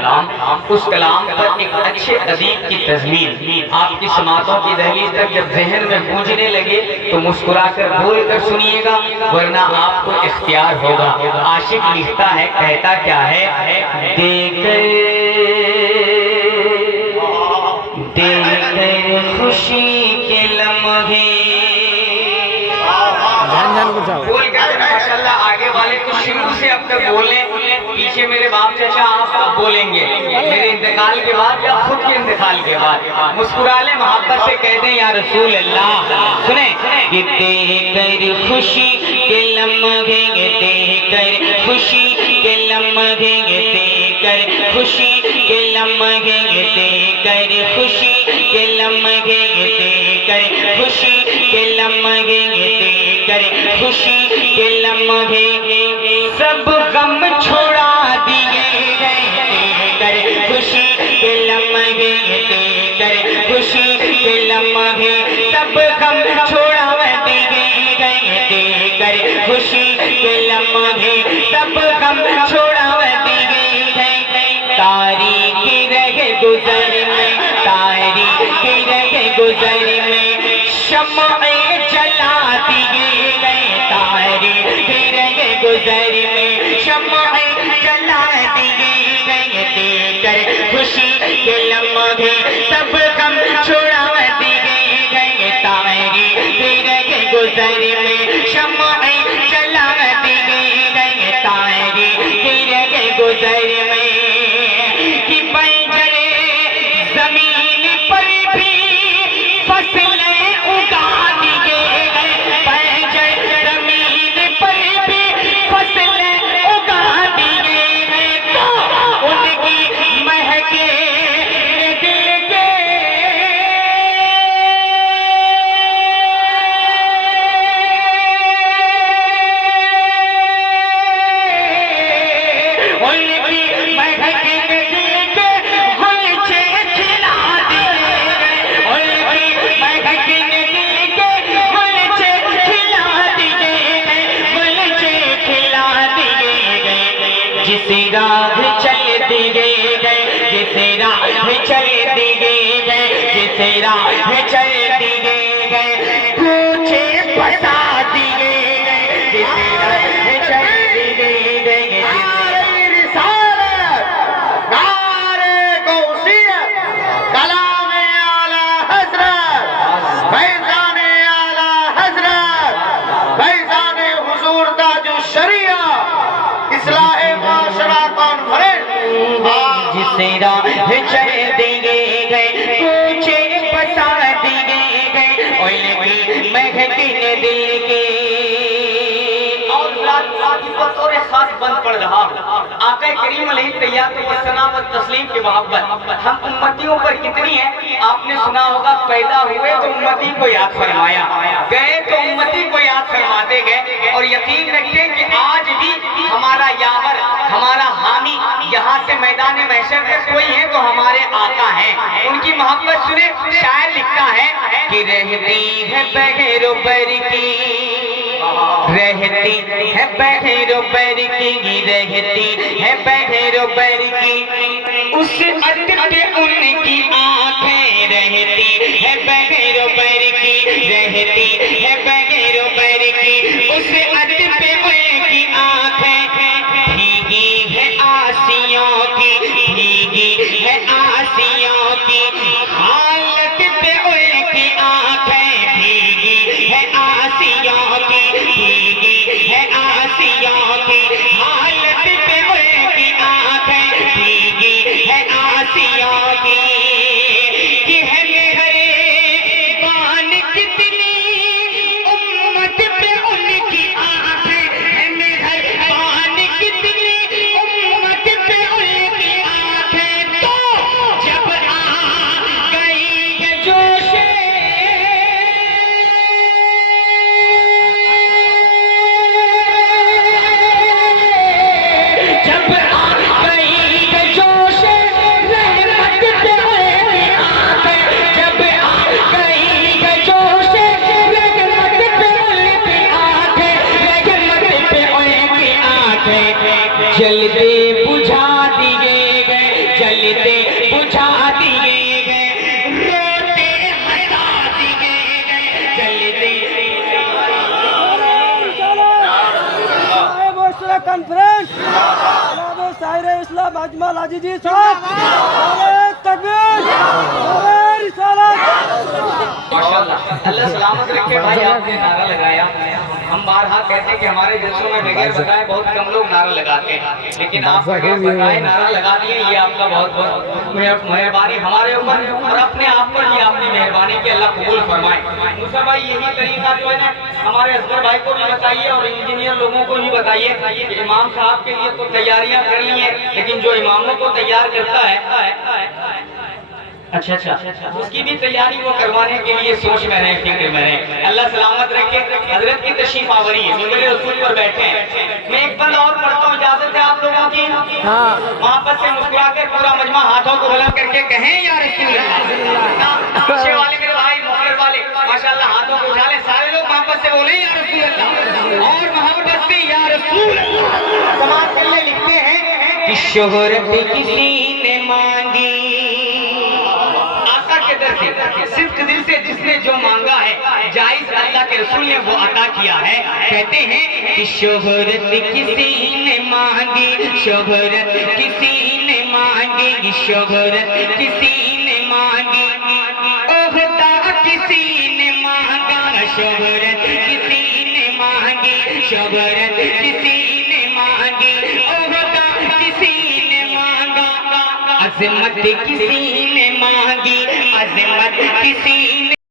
کلام، اس کلام پر ایک اچھے ادیب کی تضمین آپ کی سماعتوں کی دہلیز تک جب ذہن میں گونجنے لگے تو مسکرا کر بول کر سنیے گا، ورنہ آپ کو اختیار ہوگا۔ عاشق لکھتا ہے، کہتا کیا ہے، دے کر خوشی کے لمحے بول کر ماشاءاللہ آگے والے تو شروع سے اب تک بولیں، پیچھے میرے باپ چچا آپ بولیں گے میرے انتقال کے بعد یا خود کے انتقال کے بعد، مسکرا لیں، محبت سے کہہ دیں یا رسول اللہ۔ سنیں کہ دے کر خوشی کے لمحے، دے کر خوشی کے لمحے، دے کر خوشی کے لمحے، دے کر خوشی کے لمحے، دے کر خوشی کے لمحے، دے کر خوشی کے لمحے سب غم چھوڑا دیے گئے، دے کر خوشی کے لمحے، دے کر خوشی کے لمحے سب غم چھوڑا دیے گئے، دے کر خوشی کے لمحے سب غم چھوڑا دیے گئے۔ تاریخی رہ گزر میں، تاریخی رہ گزر میں شمعیں جلا دیے گئے، تاریخی رہ گزر میں شمعیں جلا دیے گئے، دے کر خوشی کے لمحے سب غم چھوڑا دیے گئے، تاریخی رہ گزر میں شمعیں جلا دیے گئے، تاریخی رہ گزر میں کہ بنجرے زمین پر بھی فصلیں اگا دیے گئے، بنجر زمین پر بھی فصلیں اگا دیے گئے، تو ان کی مہکے دل کے جس راہ چل دیے گئے، جس راہ چل دیے گئے، جس راہ چل دیے گئے کوچے بتا دیے گئے، جس راہ چل دیے گئے۔ نعرہ رسالت، نعرہ غوثیت، کلام اعلی حضرت، فیضان اعلی حضرت، فیضان حضور تاج الشریعہ، اصلاح معاشرہ کانفرنس۔ جس راہ چل دیے گئے کوچے بتا دیے گئے، ان کی مہکنے دل کے اور بطور خاص بند پڑ رہا آقا کریم علیہ السلام و تسلیم کی محبت ہم امتیوں پر کتنی ہے۔ آپ نے سنا ہوگا پیدا ہوئے تو امتی کو یاد فرمایا، گئے تو امتی کو یاد فرماتے گئے، اور یقین رکھیں کہ آج بھی ہمارا یاور، ہمارا حامی یہاں سے میدان محشر میں کوئی ہے تو ہمارے آقا ہیں۔ ان کی محبت سنیں، شاعر لکھتا ہے کہ رہتی ہے بغیر و بر کی، رہتی ہے بغیر و بر کی، رہتی ہے بغیر و بر کی، اس عد پہ ان کی آنکھیں، رہتی ہے بغیر و بر کی، رہتی ہے بغیر و بر کی، اس عد پہ ان کی آنکھیں، بھیگی ہے آسیوں کی، بھیگی ہے آسیوں کی، حالت پہ ان کی آنکھیں، بھیگی ہے آسیوں کی، بھیگی ہے آسیوں کی، حالت پہ ان کی آنکھیں، بھیگی ہے آسیوں کی، کہ ہے مہربان کتنی امت پہ ان کی آنکھیں، ہے مہربان کتنی امت پہ ان کی آنکھیں، تو جلتے بجھا دیے گئے، روتے ہٹا دیے گئے، جلتے کانفرنس جناب ساحر اسلام اجمل عزیزی صاحب، نعرہ تکبیر، نعرہ رسالت۔ ماشاءاللہ، اللہ سلامت رکھے بھائی، آپ نے نعرہ لگایا۔ ہم بارہا کہتے ہیں کہ ہمارے جلسوں میں بغیر بتائے بہت کم لوگ نعرہ لگاتے ہیں، لیکن آپ بغیر بتائے نعرہ لگا دیے، یہ آپ کا بہت بہت مہربانی ہمارے اوپر اور اپنے آپ پر بھی آپ نے مہربانی کی، اللہ قبول فرمائے۔ موسیٰ بھائی یہی طریقہ جو ہے نا ہمارے اصغر بھائی کو بھی بتائیے اور انجینئر لوگوں کو بھی بتائیے کہ امام صاحب کے لیے تو تیاریاں کر لی ہیں، لیکن جو اماموں کو تیار کرتا ہے اچھا اس کی بھی تیاری وہ کروانے کے لیے سوچ میں رہے، فکر میں رہے۔ اللہ سلامت رکھے۔ حضرت کی تشریف آوری ہے، میرے رسول پر بیٹھے ہیں۔ میں ایک بند اور پڑھتا ہوں، اجازت ہے آپ لوگوں کی؟ محبت سے مسکرا کر پورا مجمع ہاتھوں کو بلند کر کے کہیں یا رسول اللہ۔ پیچھے والے میرے بھائی مغرب والے ماشاءاللہ ہاتھوں کو اٹھا لیں، سارے لوگ محبت سے بولیں یا رسول اللہ، اور محبت سے یا رسول اللہ۔ سماعت کر لیں، لکھتے ہیں کہ شہرت کسی نے مانگی، صدق دل سے جس نے جو مانگا ہے، جائز اللہ کے رسول نے وہ عطا کیا ہے۔ کہتے ہیں کہ شہرت کسی نے مانگی، شہرت کسی نے مانگی، شہرت کسی نے مانگی، عہدہ کسی نے مانگا، شہرت کسی نے مانگی، شہرت کسی نے مانگی، عہدہ کسی نے مانگا، عظمت کسی نے مانگی، عظمت کسی نے